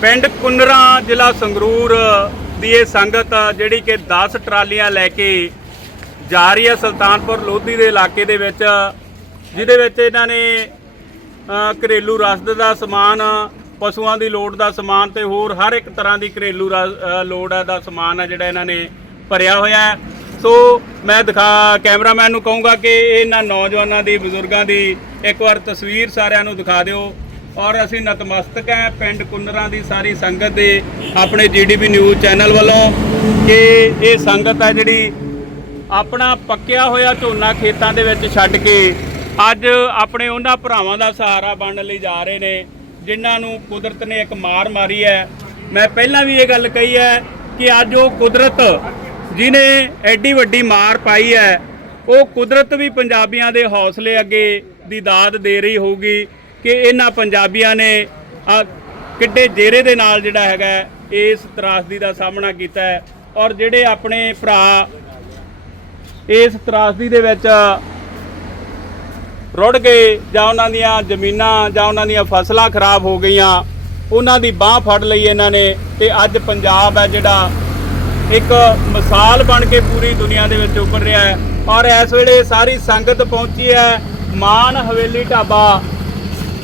ਪਿੰਡ ਕੁੰਨਰਾ ਜ਼ਿਲ੍ਹਾ ਸੰਗਰੂਰ ਦੀ ਇਹ ਸੰਗਤ ਜਿਹੜੀ ਕਿ 10 ਟਰਾਲੀਆਂ ਲੈ ਕੇ ਜਾ ਰਹੀ ਹੈ ਸੁਲਤਾਨਪੁਰ ਲੋਧੀ ਦੇ ਇਲਾਕੇ ਦੇ ਵਿੱਚ, ਜਿਹਦੇ ਵਿੱਚ ਇਹਨਾਂ ਨੇ ਘਰੇਲੂ ਰਸਦ ਦਾ ਸਮਾਨ, ਪਸ਼ੂਆਂ ਦੀ ਲੋੜ ਦਾ ਸਮਾਨ ਤੇ ਹੋਰ ਹਰ ਇੱਕ ਤਰ੍ਹਾਂ ਦੀ ਘਰੇਲੂ ਰਸ- ਲੋੜ ਦਾ ਸਮਾਨ ਹੈ ਜਿਹੜਾ ਇਹਨਾਂ ਨੇ ਭਰਿਆ ਹੋਇਆ ਹੈ। ਸੋ ਮੈਂ ਦਿਖਾ, ਕੈਮਰਾਮੈਨ ਨੂੰ ਕਹੂੰਗਾ ਕਿ ਇਹਨਾਂ ਨੌਜਵਾਨਾਂ ਦੀ, ਬਜ਼ੁਰਗਾਂ ਦੀ ਇੱਕ ਵਾਰ ਤਸਵੀਰ ਸਾਰਿਆਂ ਨੂੰ ਦਿਖਾ ਦਿਓ। ਔਰ ਅਸੀਂ ਨਤਮਸਤਕ ਹੈ। ਪਿੰਡ ਕੁੰਨਰਾਂ ਦੀ ਸਾਰੀ ਸੰਗਤ ਦੇ ਆਪਣੇ ਜੀਡੀਪੀ ਨਿਊਜ਼ ਚੈਨਲ ਵੱਲੋਂ ਕਿ ਇਹ ਸੰਗਤ ਹੈ ਜਿਹੜੀ ਆਪਣਾ ਪੱਕਿਆ ਹੋਇਆ ਝੋਨਾ ਖੇਤਾਂ ਦੇ ਵਿੱਚ ਛੱਡ ਕੇ ਅੱਜ ਆਪਣੇ ਉਹਨਾਂ ਭਰਾਵਾਂ ਦਾ ਸਹਾਰਾ ਬਣਨ ਲਈ ਜਾ ਰਹੇ ਨੇ, ਜਿਨ੍ਹਾਂ ਨੂੰ ਕੁਦਰਤ ਨੇ ਇੱਕ ਮਾਰ ਮਾਰੀ ਹੈ। ਮੈਂ ਪਹਿਲਾਂ ਵੀ ਇਹ ਗੱਲ ਕਹੀ ਹੈ ਕਿ ਅੱਜ ਉਹ ਕੁਦਰਤ ਜਿਨੇ ਐਡੀ ਵੱਡੀ ਮਾਰ ਪਾਈ ਹੈ, ਉਹ ਕੁਦਰਤ ਵੀ ਪੰਜਾਬੀਆਂ ਦੇ ਹੌਸਲੇ ਅੱਗੇ ਦੀ ਦਾਦ ਦੇ ਰਹੀ ਹੋਊਗੀ। ਕਿ ਇਹਨਾਂ ਪੰਜਾਬੀਆਂ ਨੇ ਆਹ ਕਿੱਡੇ ਜੇਰੇ ਦੇ ਨਾਲ ਜਿਹੜਾ ਹੈਗਾ ਇਸ ਤਰਾਸਦੀ ਦਾ ਸਾਹਮਣਾ ਕੀਤਾ ਹੈ ਔਰ ਜਿਹੜੇ ਆਪਣੇ ਭਰਾ ਇਸ ਤਰਾਸਦੀ ਦੇ ਵਿੱਚ ਰੁੜ ਗਏ ਜਾਂ ਉਹਨਾਂ ਦੀਆਂ ਜ਼ਮੀਨਾਂ ਜਾਂ ਉਹਨਾਂ ਦੀਆਂ ਫਸਲਾਂ ਖਰਾਬ ਹੋ ਗਈਆਂ, ਉਹਨਾਂ ਦੀ ਬਾਹ ਫੜ ਲਈ ਇਹਨਾਂ ਨੇ ਤੇ ਅੱਜ ਪੰਜਾਬ ਹੈ ਜਿਹੜਾ ਇੱਕ ਮਿਸਾਲ ਬਣ ਕੇ ਪੂਰੀ ਦੁਨੀਆ ਦੇ ਵਿੱਚ ਉੱਭਰ ਰਿਹਾ ਹੈ। ਔਰ ਇਸ ਵੇਲੇ ਸਾਰੀ ਸੰਗਤ ਪਹੁੰਚੀ ਹੈ ਮਾਨ ਹਵੇਲੀ ਢਾਬਾ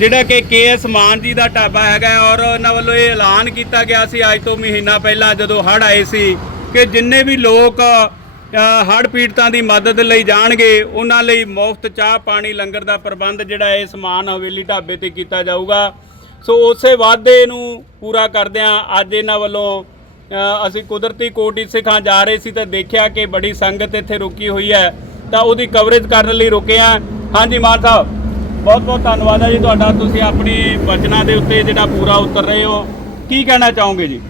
ਜਿਹੜਾ ਕਿ ਕੇਐਸ ਮਾਨ ਜੀ ਦਾ ਢਾਬਾ ਹੈਗਾ ਔਰ ਉਹਨਾਂ ਵੱਲੋਂ ਇਹ ਐਲਾਨ ਕੀਤਾ ਗਿਆ ਸੀ ਅੱਜ ਤੋਂ ਮਹੀਨਾ ਪਹਿਲਾਂ ਜਦੋਂ ਹੜ੍ਹ ਆਏ ਸੀ ਕਿ ਜਿੰਨੇ ਵੀ ਲੋਕ ਹੜ੍ਹ ਪੀੜਤਾਂ ਦੀ ਮਦਦ ਲਈ ਜਾਣਗੇ, ਉਹਨਾਂ ਲਈ ਮੁਫਤ ਚਾਹ ਪਾਣੀ ਲੰਗਰ ਦਾ ਪ੍ਰਬੰਧ ਜਿਹੜਾ ਇਸ ਮਾਨ ਹਵੇਲੀ ਢਾਬੇ ਤੇ ਕੀਤਾ ਜਾਊਗਾ। ਸੋ ਉਸੇ ਵਾਅਦੇ ਨੂੰ ਪੂਰਾ ਕਰਦਿਆਂ ਅੱਜ ਇਹਨਾਂ ਵੱਲੋਂ ਅਸੀਂ ਕੁਦਰਤੀ ਕੋਟੀ ਸਿੱਖਾਂ ਜਾ ਰਹੇ ਸੀ ਤਾਂ ਦੇਖਿਆ ਕਿ ਬੜੀ ਸੰਗਤ ਇੱਥੇ ਰੁਕੀ ਹੋਈ ਹੈ। ਤਾਂ ਉਹਦੀ ਕਵਰੇਜ ਕਰਨ ਲਈ ਰੁਕੇ ਆ ਹਾਂਜੀ ਮਾਨ ਸਾਹਿਬ। ਬਹੁਤ ਬਹੁਤ ਧੰਨਵਾਦ ਹੈ ਜੀ ਤੁਹਾਡਾ। ਤੁਸੀਂ ਆਪਣੀ ਵਚਨਾਂ ਦੇ ਉੱਤੇ ਜਿਹੜਾ ਪੂਰਾ ਉਤਰ ਰਹੇ ਹੋ। ਕੀ ਕਹਿਣਾ ਚਾਹੋਗੇ ਜੀ?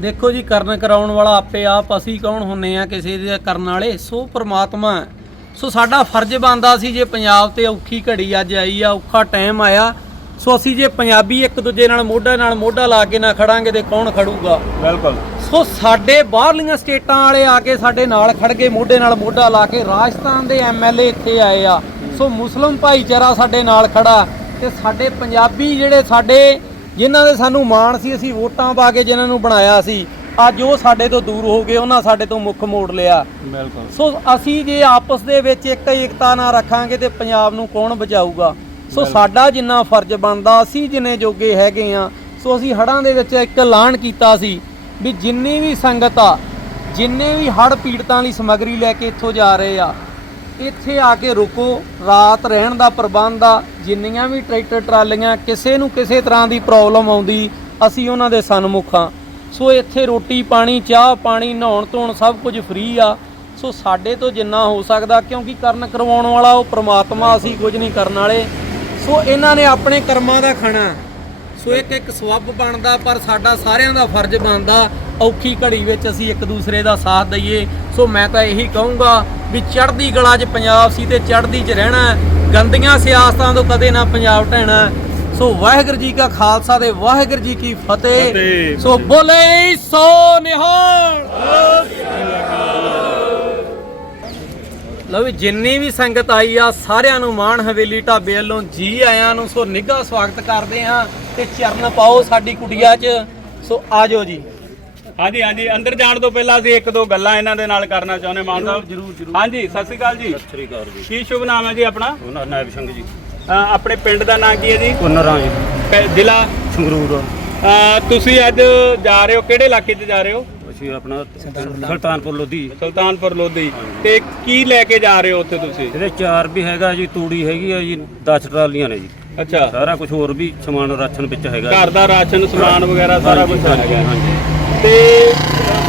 ਦੇਖੋ ਜੀ ਕਰਨ ਕਰਾਉਣ ਵਾਲਾ ਆਪੇ ਆਪ ਅਸੀਂ ਕੌਣ ਹੁੰਨੇ ਆ ਕਿਸੇ ਦੇ ਕਰਨ ਵਾਲੇ? ਸੋ ਪ੍ਰਮਾਤਮਾ। ਸੋ ਸਾਡਾ ਫਰਜ਼ ਬਣਦਾ ਸੀ ਜੇ ਪੰਜਾਬ ਤੇ ਔਖੀ ਘੜੀ ਅੱਜ ਆਈ ਆ ਔਖਾ ਟਾਈਮ ਆਇਆ ਸੋ ਅਸੀਂ ਜੇ ਪੰਜਾਬੀ ਇੱਕ ਦੂਜੇ ਨਾਲ ਮੋਢਾ ਨਾਲ ਮੋਢਾ ਲਾ ਕੇ ਨਾ ਖੜਾਂਗੇ ਤੇ ਕੌਣ ਖੜੂਗਾ? ਬਿਲਕੁਲ। ਸੋ ਸਾਡੇ ਬਾਹਰਲੀਆਂ ਸਟੇਟਾਂ ਵਾਲੇ ਆ ਕੇ ਸਾਡੇ ਨਾਲ ਖੜ ਗਏ ਮੋਢੇ ਨਾਲ ਮੋਢਾ ਲਾ ਕੇ ਰਾਜਸਥਾਨ ਦੇ ਐਮਐਲਏ ਇੱਥੇ ਆਏ ਆ। ਸੋ ਮੁਸਲਮ ਭਾਈਚਾਰਾ ਸਾਡੇ ਨਾਲ ਖੜਾ ਤੇ ਸਾਡੇ ਪੰਜਾਬੀ ਜਿਹੜੇ ਸਾਡੇ ਜਿਨ੍ਹਾਂ ਦੇ ਸਾਨੂੰ ਮਾਣ ਸੀ ਅਸੀਂ ਵੋਟਾਂ ਪਾ ਕੇ ਜਿਨ੍ਹਾਂ ਨੂੰ ਬਣਾਇਆ ਸੀ ਅੱਜ ਉਹ ਸਾਡੇ ਤੋਂ ਦੂਰ ਹੋ ਗਏ ਉਹਨਾਂ ਸਾਡੇ ਤੋਂ ਮੁੱਖ ਮੋੜ ਲਿਆ। ਬਿਲਕੁਲ। ਸੋ ਅਸੀਂ ਜੇ ਆਪਸ ਦੇ ਵਿੱਚ ਇੱਕ ਏਕਤਾ ਨਾ ਰੱਖਾਂਗੇ ਤੇ ਪੰਜਾਬ ਨੂੰ ਕੌਣ ਬਚਾਊਗਾ? ਸੋ ਸਾਡਾ ਜਿੰਨਾ ਫਰਜ਼ ਬਣਦਾ ਅਸੀਂ ਜਿੰਨੇ ਜੋਗੇ ਹੈਗੇ ਆ ਸੋ ਅਸੀਂ ਹੜਾਂ ਦੇ ਵਿੱਚ ਇੱਕ ਐਲਾਨ ਕੀਤਾ ਸੀ ਵੀ ਜਿੰਨੀ ਵੀ ਸੰਗਤ ਆ ਜਿੰਨੇ ਵੀ ਹੜ ਪੀੜਤਾਂ ਲਈ ਸਮੱਗਰੀ ਲੈ ਕੇ ਇੱਥੋਂ ਜਾ ਰਹੇ ਆ ਇੱਥੇ ਆ ਕੇ ਰੁਕੋ, ਰਾਤ ਰਹਿਣ ਦਾ ਪ੍ਰਬੰਧ ਆ, ਜਿੰਨੀਆਂ ਵੀ ਟਰੈਕਟਰ ਟਰਾਲੀਆਂ, ਕਿਸੇ ਨੂੰ ਕਿਸੇ ਤਰ੍ਹਾਂ ਦੀ ਪ੍ਰੋਬਲਮ ਆਉਂਦੀ, ਅਸੀਂ ਉਹਨਾਂ ਦੇ ਸਨਮੁਖ ਆ। ਸੋ ਇੱਥੇ ਰੋਟੀ ਪਾਣੀ, ਚਾਹ ਪਾਣੀ, ਨਹਾਉਣ ਧੋਣ ਸਭ ਕੁਝ ਫ੍ਰੀ ਆ। ਸੋ ਸਾਡੇ ਤੋਂ ਜਿੰਨਾ ਹੋ ਸਕਦਾ, ਕਿਉਂਕਿ ਕਰਨ ਕਰਵਾਉਣ ਵਾਲਾ ਉਹ ਪ੍ਰਮਾਤਮਾ, ਅਸੀਂ ਕੁਝ ਨਹੀਂ ਕਰਨ ਵਾਲੇ। ਸੋ ਇਹਨਾਂ ਨੇ ਆਪਣੇ ਕਰਮਾਂ ਦਾ ਖਾਣਾ। ਸੋ ਇੱਕ ਇੱਕ ਸਵੱਬ ਬਣਦਾ ਪਰ ਸਾਡਾ ਸਾਰਿਆਂ ਦਾ ਫਰਜ਼ ਬਣਦਾ ਔਖੀ ਘੜੀ ਵਿੱਚ ਅਸੀਂ ਇੱਕ ਦੂਸਰੇ ਦਾ ਸਾਥ ਦਈਏ ਸੋ ਮੈਂ ਤਾਂ ਇਹੀ ਕਹੂੰਗਾ ਵੀ ਚੜ੍ਹਦੀ ਕਲਾ 'ਚ ਪੰਜਾਬ ਸੀ ਤੇ ਚੜ੍ਹਦੀ 'ਚ ਰਹਿਣਾ। ਗੰਦੀਆਂ ਸਿਆਸਤਾਂ ਤੋਂ ਕਦੇ ਨਾ ਪੰਜਾਬ ਢਹਿਣਾ। ਸੋ ਵਾਹਿਗੁਰੂ ਜੀ ਕਾ ਖਾਲਸਾ ਤੇ ਵਾਹਿਗੁਰੂ ਜੀ ਕੀ ਫਤਿਹ ਫਤਿਹ। ਸੋ ਬੋਲੇ ਸੋ ਨਿਹਾਲ ਲਓ ਵੀ ਜਿੰਨੀ ਵੀ ਸੰਗਤ ਆਈ ਆ ਸਾਰਿਆਂ ਨੂੰ ਮਾਣ ਹਵੇਲੀ ਢਾਬੇ ਵੱਲੋਂ ਜੀ ਆਇਆਂ ਨੂੰ। ਸੋ ਨਿੱਘਾ ਸਵਾਗਤ ਕਰਦੇ ਆ ਤੇ ਚਰਨ ਪਾਓ ਸਾਡੀ ਕੁਟਿਆ 'ਚ। ਸੋ ਆਜੋ ਜੀ। ਹਾਂਜੀ ਹਾਂਜੀ ਅੰਦਰ ਜਾਣ ਤੋਂ ਪਹਿਲਾਂ ਅਸੀਂ ਇੱਕ ਦੋ ਗੱਲਾਂ ਇਹਨਾਂ ਦੇ ਨਾਲ ਕਰਨਾ ਚਾਹੁੰਦੇ ਮਾਨ ਸਾਹਿਬ। ਜਰੂਰ ਜਰੂਰ ਹਾਂਜੀ ਸਤਿ ਸ਼੍ਰੀ ਅਕਾਲ ਜੀ। ਸ੍ਰੀ ਅਕਾਲ ਜੀ। ਕੀ ਸ਼ੁਭ ਨਾਮ ਹੈ ਜੀ ਆਪਣਾ? ਉਹਨਾਂ ਨਾਇਬ ਸਿੰਘ ਜੀ। ਆਪਣੇ ਪਿੰਡ ਦਾ ਨਾਂ ਕੀ ਹੈ ਜੀ? ਕੁੰਨਰਾਂ ਜੀ। ਜ਼ਿਲ੍ਹਾ? ਸੰਗਰੂਰ। ਅ, ਤੁਸੀਂ ਅੱਜ ਜਾ ਰਹੇ ਹੋ ਕਿਹੜੇ ਇਲਾਕੇ 'ਚ ਜਾ ਰਹੇ ਹੋ? ਅਸੀਂ ਆਪਣਾ ਸੁਲਤਾਨਪੁਰ ਲੋਧੀ। ਸੁਲਤਾਨਪੁਰ ਲੋਧੀ। ਤੇ ਕੀ ਲੈ ਕੇ ਜਾ ਰਹੇ ਹੋ ਉੱਥੇ ਤੁਸੀਂ? ਇਹਦੇ ਚਾਰ ਵੀ ਹੈਗਾ ਜੀ ਤੂੜੀ ਹੈਗੀ ਆ ਜੀ 10 ਟਰਾਲੀਆਂ ਨੇ ਜੀ। ਅੱਛਾ। ਸਾਰਾ ਕੁਝ ਹੋਰ ਵੀ ਸਮਾਨ ਰਾਸ਼ਨ ਵਿੱਚ ਹੈਗਾ। ਘਰ ਦਾ ਰਾਸ਼ਨ ਸਮਾਨ ਵਗੈਰਾ ਸਾਰਾ ਕੁਝ ਹੈਗਾ ਹਾਂਜੀ ਤੇ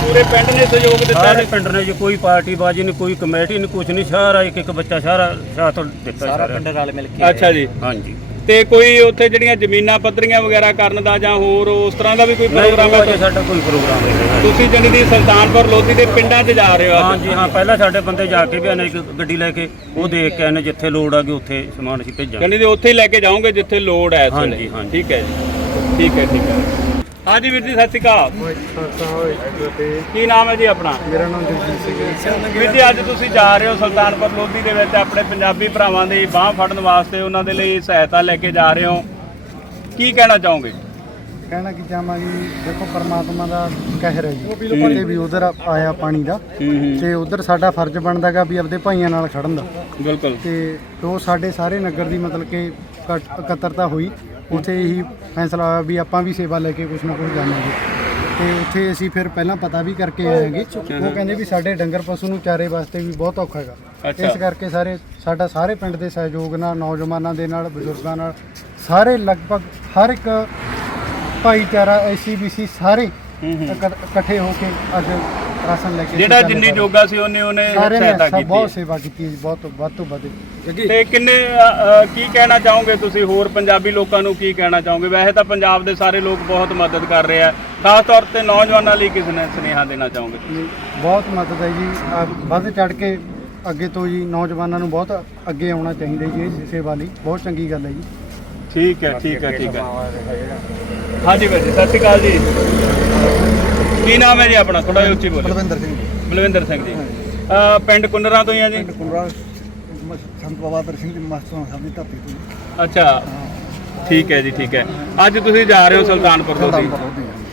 ਪੂਰੇ ਪਿੰਡ ਨੇ ਸਹਿਯੋਗ ਦਿੱਤਾ ਸਾਰੇ ਪਿੰਡ ਨੇ ਜੀ ਕੋਈ ਪਾਰਟੀ ਬਾਜੀ ਨਹੀਂ ਕੋਈ ਕਮੇਟੀ ਨਹੀਂ ਕੁਝ ਨਹੀਂ ਸਾਰਾ ਇੱਕ ਇੱਕ ਬੱਚਾ ਸਾਰਾ ਸਾਥ ਤੋਂ ਦਿੱਤਾ ਸਾਰਾ ਪਿੰਡ ਰਲ ਮਿਲ ਕੇ। ਅੱਛਾ ਜੀ। ਹਾਂਜੀ। ਤੇ ਕੋਈ ਉੱਥੇ ਜਿਹੜੀਆਂ ਜ਼ਮੀਨਾਂ ਪੱਧਰੀਆਂ ਵਗੈਰਾ ਕਰਨ ਦਾ ਜਾਂ ਹੋਰ ਉਸ ਤਰ੍ਹਾਂ ਦਾ ਵੀ ਕੋਈ ਪ੍ਰੋਗਰਾਮ ਹੈ ਸਾਡਾ ਕੋਈ ਪ੍ਰੋਗਰਾਮ ਨਹੀਂ। ਤੁਸੀਂ ਜਣੀ ਦੀ ਸੁਲਤਾਨਪੁਰ ਲੋਧੀ ਦੇ ਪਿੰਡਾਂ 'ਚ ਜਾ ਰਹੇ ਹੋ ਅੱਜ? ਹਾਂਜੀ ਹਾਂ ਪਹਿਲਾਂ ਸਾਡੇ ਬੰਦੇ ਜਾ ਕੇ ਵੀ ਆਨੇ ਇੱਕ ਗੱਡੀ ਲੈ ਕੇ ਉਹ ਦੇਖ ਕੇ ਆਨੇ ਜਿੱਥੇ ਲੋੜ ਆ ਗਈ ਉੱਥੇ ਸਮਾਨ ਅਸੀਂ ਭੇਜਾਂਗੇ। ਜਣੀ ਦੇ ਉੱਥੇ ਹੀ ਲੈ ਕੇ ਜਾਓਗੇ ਜਿੱਥੇ ਲੋੜ ਹੈ ਇਸ ਹਾਂਜੀ, ਵੇਲੇ। ਠੀਕ ਹੈ ਜੀ। ਠੀਕ ਹੈ ਠੀਕ ਹੈ। ਹਾਂਜੀ ਵੀਰ ਜੀ ਸਤਿ ਸ਼੍ਰੀ ਅਕਾਲ। ਕੀ ਨਾਮ ਹੈ ਜੀ ਆਪਣਾ? ਮੇਰਾ ਨਾਮ ਦਿਲਜੀਤ ਸਿੰਘ ਹੈ। ਵੀਰ ਜੀ ਅੱਜ ਤੁਸੀਂ ਜਾ ਰਹੇ ਹੋ ਸੁਲਤਾਨਪੁਰ ਲੋਧੀ ਦੇ ਵਿੱਚ ਆਪਣੇ ਪੰਜਾਬੀ ਭਰਾਵਾਂ ਦੀ ਬਾਹ ਫੜਨ ਵਾਸਤੇ ਉਹਨਾਂ ਦੇ ਲਈ ਸਹਾਇਤਾ ਲੈ ਕੇ ਜਾ ਰਹੇ ਹੋ। ਕੀ ਕਹਿਣਾ ਚਾਹੋਗੇ? ਕਹਿਣਾ ਕਿ ਚਾਹਾਂਗੇ ਜੀ, ਦੇਖੋ ਪਰਮਾਤਮਾ ਦਾ ਕਹਿਰ ਹੈ ਜੀ। ਕਿਤੇ ਵੀ ਉਧਰ ਆਇਆ ਪਾਣੀ ਦਾ ਤੇ ਉਧਰ ਸਾਡਾ ਫਰਜ਼ ਬਣਦਾਗਾ ਵੀ ਆਪਦੇ ਭਾਈਆਂ ਨਾਲ ਖੜਨ ਦਾ। ਬਿਲਕੁਲ। ਤੇ ਉਹ ਸਾਡੇ ਸਾਰੇ ਨਗਰ ਦੀ ਮਤਲਬ ਕਿ ਇਕੱਤਰਤਾ ਹੋਈ। ਉੱਥੇ ਇਹੀ ਫੈਸਲਾ ਹੋਇਆ ਵੀ ਆਪਾਂ ਵੀ ਸੇਵਾ ਲੈ ਕੇ ਕੁਝ ਨਾ ਕੁਝ ਜਾਵਾਂਗੇ। ਤੇ ਉੱਥੇ ਅਸੀਂ ਫਿਰ ਪਹਿਲਾਂ ਪਤਾ ਵੀ ਕਰਕੇ ਆਏਗੇ ਉਹ ਕਹਿੰਦੇ ਵੀ ਸਾਡੇ ਡੰਗਰ ਪਸ਼ੂ ਨੂੰ ਚਾਰੇ ਵਾਸਤੇ ਵੀ ਬਹੁਤ ਔਖਾ ਹੈਗਾ। ਇਸ ਕਰਕੇ ਸਾਰੇ ਸਾਡਾ ਸਾਰੇ ਪਿੰਡ ਦੇ ਸਹਿਯੋਗ ਨਾਲ ਨੌਜਵਾਨਾਂ ਦੇ ਨਾਲ ਬਜ਼ੁਰਗਾਂ ਨਾਲ ਸਾਰੇ ਲਗਭਗ ਹਰ ਇੱਕ ਭਾਈਚਾਰਾ ਐਸਸੀਬੀਸੀ ਸਾਰੇ ਇਕ- ਇਕੱਠੇ ਹੋ ਕੇ ਅੱਜ ਰਾਸ਼ਨ ਲੈ ਕੇ ਜਿਹੜਾ ਜਿੰਨੀ। ਜੋਗਾ ਸੀ ਉਹਨੇ ਉਹਨੇ ਸਾਰੇ ਨੇ ਸਹਾਇਤਾ ਸਭ ਕੀਤੀ। ਬਹੁਤ ਸੇਵਾ ਕੀਤੀ ਹੈ ਜੀ, ਬਹੁਤ ਵੱਧ ਤੋਂ ਵੱਧ। ਤੇ ਕਿੰਨੇ ਅ, ਅ, ਕੀ ਕਹਿਣਾ ਚਾਹੋਗੇ ਤੁਸੀਂ ਹੋਰ ਪੰਜਾਬੀ ਲੋਕਾਂ ਨੂੰ ਕੀ ਕਹਿਣਾ ਚਾਹੋਗੇ? ਵੈਸੇ ਤਾਂ ਪੰਜਾਬ ਦੇ ਸਾਰੇ ਲੋਕ ਬਹੁਤ ਮਦਦ ਕਰ ਰਹੇ ਆ। ਖਾਸ ਤੌਰ ਤੇ ਨੌਜਵਾਨਾਂ ਲਈ ਕਿਸ ਨੇ ਸੁਨੇਹਾ ਦੇਣਾ ਚਾਹੋਗੇ ਜੀ, ਬਹੁਤ ਮਦਦ ਹੈ ਜੀ। ਵੱਧ ਚੜ ਕੇ ਅੱਗੇ ਤੋਂ ਜੀ ਨੌਜਵਾਨਾਂ ਨੂੰ ਬਹੁਤ ਅੱਗੇ ਆਉਣਾ ਚਾਹੀਦਾ ਜੀ ਇਸ ਸੇਵਾ ਲਈ। ਬਹੁਤ ਚੰਗੀ ਗੱਲ ਹੈ ਜੀ। ਠੀਕ ਹੈ ਠੀਕ ਹੈ ਠੀਕ ਹੈ। ਹਾਂਜੀ ਬਾਜੀ ਸਤਿ ਸ਼੍ਰੀ ਅਕਾਲ ਜੀ। ਕੀ ਨਾਮ ਹੈ ਜੀ ਆਪਣਾ? ਥੋੜਾ ਜਿਹਾ ਉੱਚੀ ਬੋਲੋ ਬਲਵਿੰਦਰ ਸਿੰਘ ਬਲਵਿੰਦਰ ਸਿੰਘ ਜੀ। ਅ, ਪਿੰਡ ਕੁੰਨਰਾਂ ਤੋਂ ਹੀ ਆ ਜੀ? ਕੁੰਡਰਾ ਸੰਤ ਬਾਬਾ ਸਿੰਘ ਦੀ ਮਸਤੋਂ ਸਭ ਦੀ ਧਰਤੀ ਤੋਂ। ਅੱਛਾ। ਠੀਕ ਹੈ ਜੀ ਠੀਕ ਹੈ। ਅੱਜ ਤੁਸੀਂ ਜਾ ਰਹੇ ਹੋ ਸੁਲਤਾਨਪੁਰ ਲੋਧੀ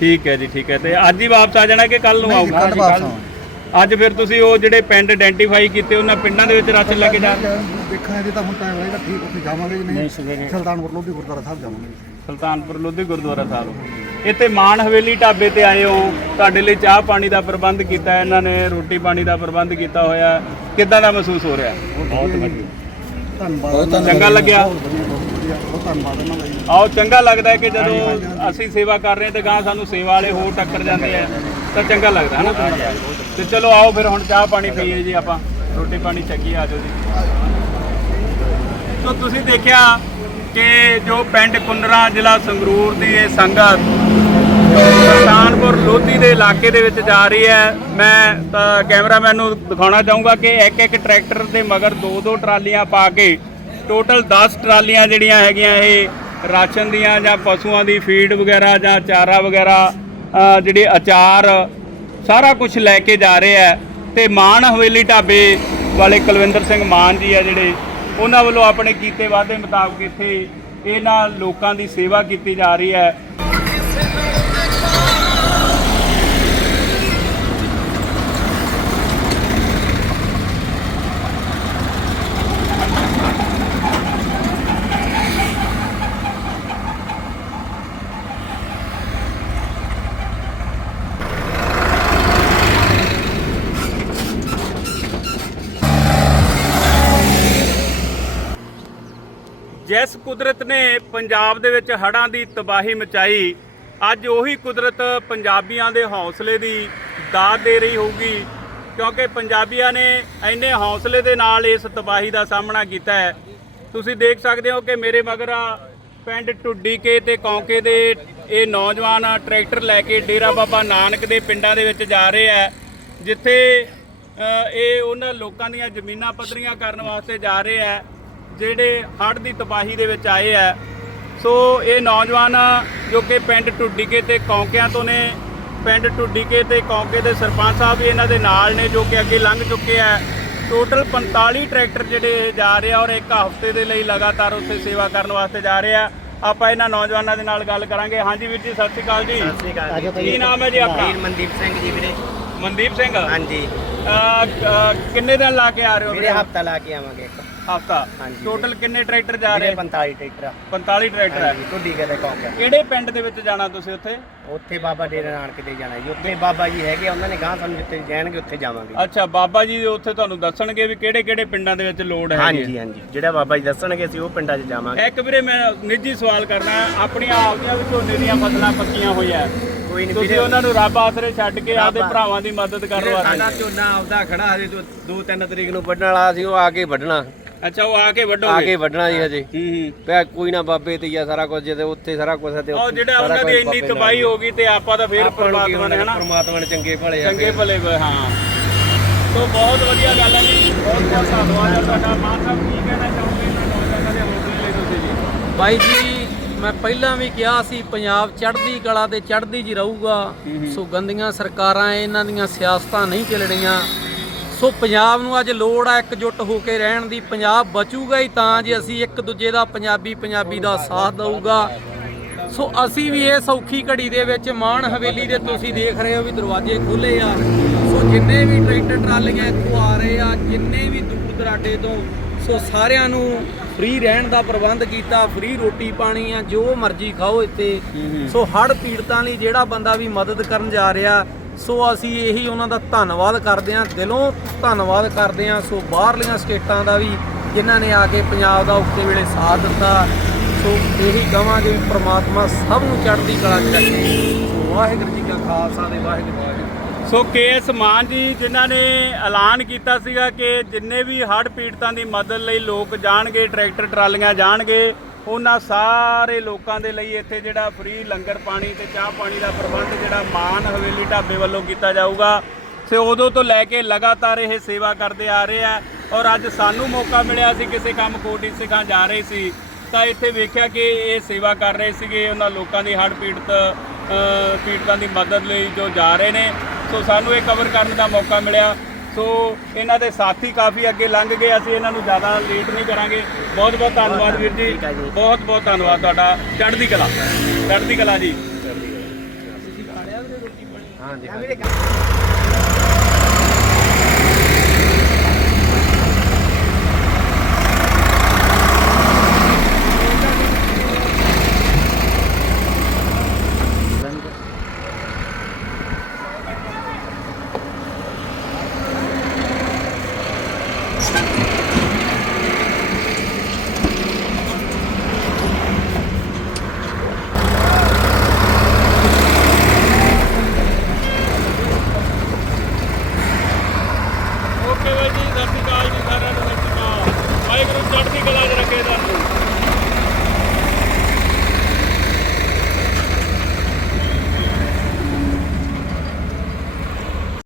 ਠੀਕ ਹੈ ਜੀ ਠੀਕ ਹੈ। ਤੇ ਅੱਜ ਹੀ ਵਾਪਸ ਆ ਜਾਣਾ ਕਿ ਕੱਲ ਨੂੰ ਆਊਗਾ? ਕੱਲ੍ਹ ਵਾਪਸ ਅੱਜ ਫਿਰ ਤੁਸੀਂ ਉਹ ਜਿਹੜੇ ਪਿੰਡ ਆਇਡੈਂਟੀਫਾਈ ਕੀਤੇ ਉਹਨਾਂ ਪਿੰਡਾਂ ਦੇ ਵਿੱਚ ਰਾਸ਼ਨ ਲੈ ਕੇ ਜਾ ਜੇ ਤਾਂ ਹੁਣ ਟਾਈਮ ਰਹੇਗਾ ਠੀਕ ਉੱਥੇ ਜਾਵਾਂਗੇ ਜੀ ਨਹੀਂ ਸੁਲਤਾਨਪੁਰ ਲੋਧੀ ਗੁਰਦੁਆਰਾ ਸਾਹਿਬ ਜਾਵਾਂਗੇ। ਸੁਲਤਾਨਪੁਰ ਲੋਧੀ ਗੁਰਦੁਆਰਾ ਸਾਹਿਬ। ਇੱਥੇ ਮਾਨ ਹਵੇਲੀ ਢਾਬੇ ਤੇ ਆਏ ਹੋ। ਤੁਹਾਡੇ ਲਈ ਚਾਹ ਪਾਣੀ ਦਾ ਪ੍ਰਬੰਧ ਕੀਤਾ ਇਹਨਾਂ ਨੇ ਰੋਟੀ ਪਾਣੀ ਦਾ ਪ੍ਰਬੰਧ ਕੀਤਾ ਹੋਇਆ ਕਿੱਦਾਂ ਦਾ ਮਹਿਸੂਸ ਹੋ ਰਿਹਾ ਬਹੁਤ ਵਧੀਆ ਧੰਨਵਾਦ। ਚੰਗਾ ਲੱਗਿਆ? ਆਓ ਚੰਗਾ ਲੱਗਦਾ ਕਿ ਜਦੋਂ ਅਸੀਂ ਸੇਵਾ ਕਰ ਰਹੇ ਹਾਂ ਤੇ ਗਾਂ ਸਾਨੂੰ ਸੇਵਾ ਵਾਲੇ ਹੋਰ ਟੱਕਰ ਜਾਂਦੇ ਆ ਤਾਂ ਚੰਗਾ ਲੱਗਦਾ ਹੈ ਨਾ ਤੇ ਚਲੋ ਆਓ ਫਿਰ ਹੁਣ ਚਾਹ ਪਾਣੀ ਪੀਏ ਜੀ ਆਪਾਂ। ਰੋਟੀ ਪਾਣੀ ਚੱਕੀ ਆ ਜਾਓ ਜੀ। ਸੋ ਤੁਸੀਂ ਦੇਖਿਆ ਕਿ ਜੋ ਪਿੰਡ ਕੁੰਨਰਾ ਜ਼ਿਲ੍ਹਾ ਸੰਗਰੂਰ ਦੀ ਇਹ ਸੰਗਤ ਸੁਲਤਾਨਪੁਰ ਲੋਧੀ ਦੇ ਇਲਾਕੇ ਦੇ ਵਿੱਚ ਜਾ ਰਹੀ ਹੈ, ਮੈਂ ਕੈਮਰਾਮੈਨ ਨੂੰ ਦਿਖਾਉਣਾ ਚਾਹੂੰਗਾ ਕਿ ਇੱਕ ਇੱਕ ਟਰੈਕਟਰ ਦੇ ਮਗਰ ਦੋ ਦੋ ਟਰਾਲੀਆਂ ਪਾ ਕੇ ਟੋਟਲ 10 ਟਰਾਲੀਆਂ ਜਿਹੜੀਆਂ ਹੈਗੀਆਂ ਇਹ ਰਾਸ਼ਨ ਦੀਆਂ ਜਾਂ ਪਸ਼ੂਆਂ ਦੀ ਫੀਡ ਵਗੈਰਾ ਜਾਂ ਚਾਰਾ ਵਗੈਰਾ ਜਿਹੜੇ ਅਚਾਰ, ਸਾਰਾ ਕੁਝ ਲੈ ਕੇ ਜਾ ਰਹੇ ਹੈ। ਤੇ ਮਾਨ ਹਵੇਲੀ ਢਾਬੇ ਵਾਲੇ ਕੁਲਵਿੰਦਰ ਸਿੰਘ ਮਾਨ ਜੀ ਆ ਜਿਹੜੇ ਉਹਨਾਂ ਵੱਲੋਂ ਆਪਣੇ ਕੀਤੇ ਵਾਅਦੇ ਮੁਤਾਬਕ ਇੱਥੇ ਇਹਨਾਂ ਲੋਕਾਂ ਦੀ ਸੇਵਾ ਕੀਤੀ ਜਾ ਰਹੀ ਹੈ। ਜਿਸ ਕੁਦਰਤ ਨੇ ਪੰਜਾਬ ਦੇ ਵਿੱਚ ਹੜ੍ਹਾਂ ਦੀ ਤਬਾਹੀ ਮਚਾਈ, ਅੱਜ ਉਹੀ ਕੁਦਰਤ ਪੰਜਾਬੀਆਂ ਦੇ ਹੌਸਲੇ ਦੀ ਦਾਤ ਦੇ ਰਹੀ ਹੋਊਗੀ, ਕਿਉਂਕਿ ਪੰਜਾਬੀਆਂ ਨੇ ਇੰਨੇ ਹੌਸਲੇ ਦੇ ਨਾਲ ਇਸ ਤਬਾਹੀ ਦਾ ਸਾਹਮਣਾ ਕੀਤਾ ਹੈ। ਤੁਸੀਂ ਦੇਖ ਸਕਦੇ ਹੋ ਕਿ ਮੇਰੇ ਮਗਰ ਪਿੰਡ ਟੁੱਡੀਕੇ ਤੇ ਕੌਂਕੇ ਦੇ ਇਹ ਨੌਜਵਾਨ ਟਰੈਕਟਰ ਲੈ ਕੇ ਡੇਰਾ ਬਾਬਾ ਨਾਨਕ ਦੇ ਪਿੰਡਾਂ ਦੇ ਵਿੱਚ ਜਾ ਰਹੇ ਆ ਜਿੱਥੇ ਇਹ ਉਹਨਾਂ ਲੋਕਾਂ ਦੀਆਂ ਜ਼ਮੀਨਾਂ ਪੱਧਰੀਆਂ ਕਰਨ ਵਾਸਤੇ ਜਾ ਰਹੇ ਆ ਜਿਹੜੇ ਹੜ੍ਹ ਦੀ ਤਬਾਹੀ ਦੇ ਵਿੱਚ ਆਏ ਆ। ਸੋ ਇਹ ਨੌਜਵਾਨ ਜੋ ਕਿ ਪਿੰਡ ਟੁੱਡੀਕੇ ਤੇ ਕੌਂਕਿਆਂ ਤੋਂ ਨੇ ਪਿੰਡ ਟੁੱਡੀਕੇ ਤੇ ਕੌਂਕੇ ਦੇ ਸਰਪੰਚ ਸਾਹਿਬ ਵੀ ਇਹਨਾਂ ਦੇ ਨਾਲ ਨੇ ਜੋ ਕਿ ਅੱਗੇ ਲੰਘ ਚੁੱਕੇ ਆ। ਟੋਟਲ 45 ਟਰੈਕਟਰ ਜਿਹੜੇ ਇਹ ਜਾ ਰਹੇ ਆ ਔਰ ਇੱਕ ਹਫ਼ਤੇ ਦੇ ਲਈ ਲਗਾਤਾਰ ਉੱਥੇ ਸੇਵਾ ਕਰਨ ਵਾਸਤੇ ਜਾ ਰਹੇ ਆ। ਆਪਾਂ ਇਹਨਾਂ ਨੌਜਵਾਨਾਂ ਦੇ ਨਾਲ ਗੱਲ ਕਰਾਂਗੇ। ਹਾਂਜੀ ਵੀਰ ਜੀ ਸਤਿ ਸ਼੍ਰੀ ਅਕਾਲ ਜੀ। ਸਤਿ ਸ਼੍ਰੀ ਅਕਾਲ ਜੀ। ਕੀ ਨਾਮ ਹੈ ਜੀ ਆਪਣਾ? ਵੀਰ ਮਨਦੀਪ ਸਿੰਘ ਜੀ ਵੀਰੇ। ਮਨਦੀਪ ਸਿੰਘ। ਹਾਂਜੀ। ਕਿੰਨੇ ਦਿਨ ਲਾ ਕੇ ਆ ਰਹੇ ਹੋ ਵੀਰੇ ਹਫਤਾ ਲਾ ਕੇ ਆਵਾਂਗੇ। ਇੱਕ ਹਫਤਾ। ਹਾਂਜੀ। ਟੋਟਲ ਕਿੰਨੇ ਟਰੈਕਟਰ ਜਾ ਰਹੇ? ਵੀਰੇ 45 ਟਰੈਕਟਰ 45 ਟਰੈਕਟਰ ਹੈ ਹਾਂਜੀ ਟੁੱਡੀ ਕਦੇ ਕੌਂਕ ਕਿਹੜੇ ਪਿੰਡ ਦੇ ਵਿੱਚ ਜਾਣਾ ਤੁਸੀਂ ਉੱਥੇ? ਉੱਥੇ ਬਾਬਾ ਡੇਰਾ ਨਾਨਕ ਦੇ ਜਾਣਾ ਜੀ। ਉੱਥੇ ਬਾਬਾ ਜੀ ਹੈਗੇ ਆ, ਉਹਨਾਂ ਨੇ ਗਾਂ ਸਾਨੂੰ ਜਿੱਥੇ ਜਾਣਗੇ ਉੱਥੇ ਜਾਵਾਂਗੇ। ਅੱਛਾ ਬਾਬਾ ਜੀ ਉੱਥੇ ਤੁਹਾਨੂੰ ਦੱਸਣਗੇ ਵੀ ਕਿਹੜੇ ਕਿਹੜੇ ਪਿੰਡਾਂ ਦੇ ਵਿੱਚ ਲੋੜ ਹੈ ਹਾਂਜੀ ਹਾਂਜੀ। ਜਿਹੜਾ ਬਾਬਾ ਜੀ ਦੱਸਣਗੇ ਅਸੀਂ ਉਹ ਪਿੰਡਾਂ 'ਚ ਜਾਵਾਂਗੇ। ਇੱਕ ਵੀਰੇ ਮੈਂ ਨਿੱਜੀ ਸਵਾਲ ਕਰਨਾ। ਆਪਣੀਆਂ ਆਪਦੀਆਂ ਵੀ ਝੋਨੇ ਦੀਆਂ ਫਸਲਾਂ ਪੱਕੀਆਂ ਹੋਈਆਂ। ਕੋਈ ਨਹੀਂ ਤੁਸੀਂ ਵੀਰੇ। ਉਹਨਾਂ ਨੂੰ ਰੱਬ ਆਸਰੇ ਛੱਡ ਕੇ ਆਪਦੇ ਭਰਾਵਾਂ ਦੀ ਮਦਦ ਕਰਨ ਵਾਸਤੇ। ਝੋਨਾ ਆਪਦਾ ਖੜਾ ਹਜੇ 2-3 ਤਰੀਕ ਨੂੰ ਵੱਢਣ ਵਾਲਾ ਸੀ ਉਹ ਆ ਕੇ ਵੱਢਣਾ। ਅੱਛਾ ਉਹ ਆ ਕੇ ਆ ਵੱਢੋਗੇ ਕੇ ਵੱਢਣਾ ਜੀ ਹਜੇ। ਹੂੰ ਹੂੰ। ਪਿਆ ਕੋਈ ਨਾ ਬਾਬੇ ਤੇ ਆ ਸਾਰਾ ਕੁਝ ਜਿਹਦੇ ਉੱਥੇ ਸਾਰਾ ਕੁਝ ਹੈ ਤੇ ਉਹ ਜਿਹੜਾ ਸਾਰਾ ਉਹਨਾਂ ਕੁਝ ਦੀ ਇੰਨੀ ਬਾਬੇ ਨਾਲ ਤਬਾਹੀ ਹੋ ਗਈ ਤੇ ਆਪਾਂ ਤਾਂ ਫੇਰ ਆਪਾਂ ਨੂੰ ਕੀ ਪਰਮਾਤਮਾ ਨੇ ਹੋਣਾ, ਹਨਾ? ਪਰਮਾਤਮਾ ਨੇ ਚੰਗੇ ਭਲੇ ਆ ਚੰਗੇ ਭਲੇ ਬ- ਹਾਂ। ਸੋ ਬਹੁਤ ਵਧੀਆ ਗੱਲ ਹੈ ਜੀ। ਬਹੁਤ ਬਹੁਤ ਧੰਨਵਾਦ ਹੈ ਤੁਹਾਡਾ। ਮਾਨ ਸਾਹਿਬ ਕੀ ਕਹਿਣਾ ਚਾਹੋਗੇ ਇਹਨਾਂ ਨੌਜਵਾਨਾਂ ਦੇ ਹੌਸਲੇ ਲਈ ਤੁਸੀਂ ਜੀ? ਬਾਈ ਜੀ ਮੈਂ ਪਹਿਲਾਂ ਵੀ ਕਿਹਾ ਸੀ ਪੰਜਾਬ ਚੜ੍ਹਦੀ ਕਲਾ ਤੇ ਚੜ੍ਹਦੀ ਜੀ ਰਹੂਗਾ। ਸੋ ਗੰਦੀਆਂ ਸਰਕਾਰਾਂ ਇਹਨਾਂ ਦੀਆਂ ਸਿਆਸਤਾਂ ਨਹੀਂ ਚੱਲਣੀਆਂ। ਸੋ ਪੰਜਾਬ ਨੂੰ ਅੱਜ ਲੋੜ ਆ ਇਕਜੁੱਟ ਹੋ ਕੇ ਰਹਿਣ ਦੀ। ਪੰਜਾਬ ਬਚੂਗਾ ਹੀ ਤਾਂ ਜੇ ਅਸੀਂ ਇੱਕ ਦੂਜੇ ਦਾ ਪੰਜਾਬੀ ਪੰਜਾਬੀ ਦਾ ਸਾਥ ਦਊਗਾ। ਸੋ ਅਸੀਂ ਵੀ ਇਹ ਸੌਖੀ ਘੜੀ ਦੇ ਵਿੱਚ ਮਾਣ ਹਵੇਲੀ ਦੇ ਤੁਸੀਂ ਦੇਖ ਰਹੇ ਹੋ ਵੀ ਦਰਵਾਜ਼ੇ ਖੁੱਲੇ ਆ। ਸੋ ਜਿੰਨੇ ਵੀ ਟਰੈਕਟਰ ਟਰਾਲੀਆਂ ਇੱਥੋਂ ਆ ਰਹੇ ਆ ਜਿੰਨੇ ਵੀ ਦੂਰ ਦਰਾਡੇ ਤੋਂ ਸੋ ਸਾਰਿਆਂ ਨੂੰ ਫ੍ਰੀ ਰਹਿਣ ਦਾ ਪ੍ਰਬੰਧ ਕੀਤਾ ਫ੍ਰੀ ਰੋਟੀ ਪਾਣੀ ਆ ਜੋ ਮਰਜ਼ੀ ਖਾਓ ਇੱਥੇ। ਸੋ ਹੜ ਪੀੜਤਾਂ ਲਈ ਜਿਹੜਾ ਬੰਦਾ ਵੀ ਮਦਦ ਕਰਨ ਜਾ ਰਿਹਾ ਸੋ ਅਸੀਂ ਇਹੀ ਉਹਨਾਂ ਦਾ ਧੰਨਵਾਦ ਕਰਦੇ ਹਾਂ, ਦਿਲੋਂ ਧੰਨਵਾਦ ਕਰਦੇ ਹਾਂ, ਸੋ ਬਾਹਰਲੀਆਂ ਸਟੇਟਾਂ ਦਾ ਵੀ ਜਿਨ੍ਹਾਂ ਨੇ ਆ ਕੇ ਪੰਜਾਬ ਦਾ ਔਖੇ ਵੇਲੇ ਸਾਥ ਦਿੱਤਾ। ਸੋ ਇਹੀ ਕਹਾਂਗੇ ਵੀ ਪ੍ਰਮਾਤਮਾ ਸਭ ਨੂੰ ਚੜ੍ਹਦੀ ਕਲਾ ਚ ਰੱਖੇ। ਸੋ ਵਾਹਿਗੁਰੂ ਜੀ ਕਾ ਖਾਲਸਾ ਤੇ ਵਾਹਿਗੁਰੂ ਜੀ ਸੋ ਕੇਐਸ ਮਾਨ ਜੀ, ਜਿਨ੍ਹਾਂ ਨੇ ਐਲਾਨ ਕੀਤਾ ਸੀਗਾ ਕਿ ਜਿੰਨੇ ਵੀ ਹੜ੍ਹ ਪੀੜਤਾਂ ਦੀ ਮਦਦ ਲਈ ਲੋਕ ਜਾਣਗੇ, ਟਰੈਕਟਰ, ਟਰਾਲੀਆਂ ਜਾਣਗੇ ਉਹਨਾਂ ਸਾਰੇ ਲੋਕਾਂ ਦੇ ਲਈ ਇੱਥੇ ਜਿਹੜਾ ਫ੍ਰੀ ਲੰਗਰ ਪਾਣੀ ਤੇ ਚਾਹ ਪਾਣੀ ਦਾ ਪ੍ਰਬੰਧ ਜਿਹੜਾ ਮਾਨ ਹਵੇਲੀ ਢਾਬੇ ਵੱਲੋਂ ਕੀਤਾ ਜਾਊਗਾ। ਤੇ ਉਦੋਂ ਤੋਂ ਲੈ ਕੇ ਲਗਾਤਾਰ ਇਹ ਸੇਵਾ ਕਰਦੇ ਆ ਰਹੇ ਆ। ਔਰ ਅੱਜ ਸਾਨੂੰ ਮੌਕਾ ਮਿਲਿਆ ਸੀ, ਕਿਸੇ ਕੰਮ ਕੋਟੀ ਸਿਖਾਂ ਜਾ ਰਹੇ ਸੀ। ਤਾਂ ਇੱਥੇ ਵੇਖਿਆ ਕਿ ਇਹ ਸੇਵਾ ਕਰ ਰਹੇ ਸੀਗੇ, ਉਹਨਾਂ ਲੋਕਾਂ ਦੀ ਹੜ੍ਹ ਪੀੜਤ ਪੀੜਤਾਂ ਦੀ ਮਦਦ ਲਈ ਜੋ ਜਾ ਰਹੇ ਨੇ। ਸੋ ਸਾਨੂੰ ਇਹ ਕਵਰ ਕਰਨ ਦਾ ਮੌਕਾ ਮਿਲਿਆ। ਸੋ ਇਹਨਾਂ ਦੇ ਸਾਥੀ ਕਾਫੀ ਅੱਗੇ ਲੰਘ ਗਏ ਅਸੀਂ ਇਹਨਾਂ ਨੂੰ ਜ਼ਿਆਦਾ ਲੇਟ ਨਹੀਂ ਕਰਾਂਗੇ। ਬਹੁਤ ਬਹੁਤ ਧੰਨਵਾਦ ਵੀਰ ਜੀ। ਬਹੁਤ ਬਹੁਤ ਧੰਨਵਾਦ ਤੁਹਾਡਾ। ਚੜ੍ਹਦੀ ਕਲਾ। ਚੜ੍ਹਦੀ ਕਲਾ ਜੀ। ਹਾਂ ਜੀ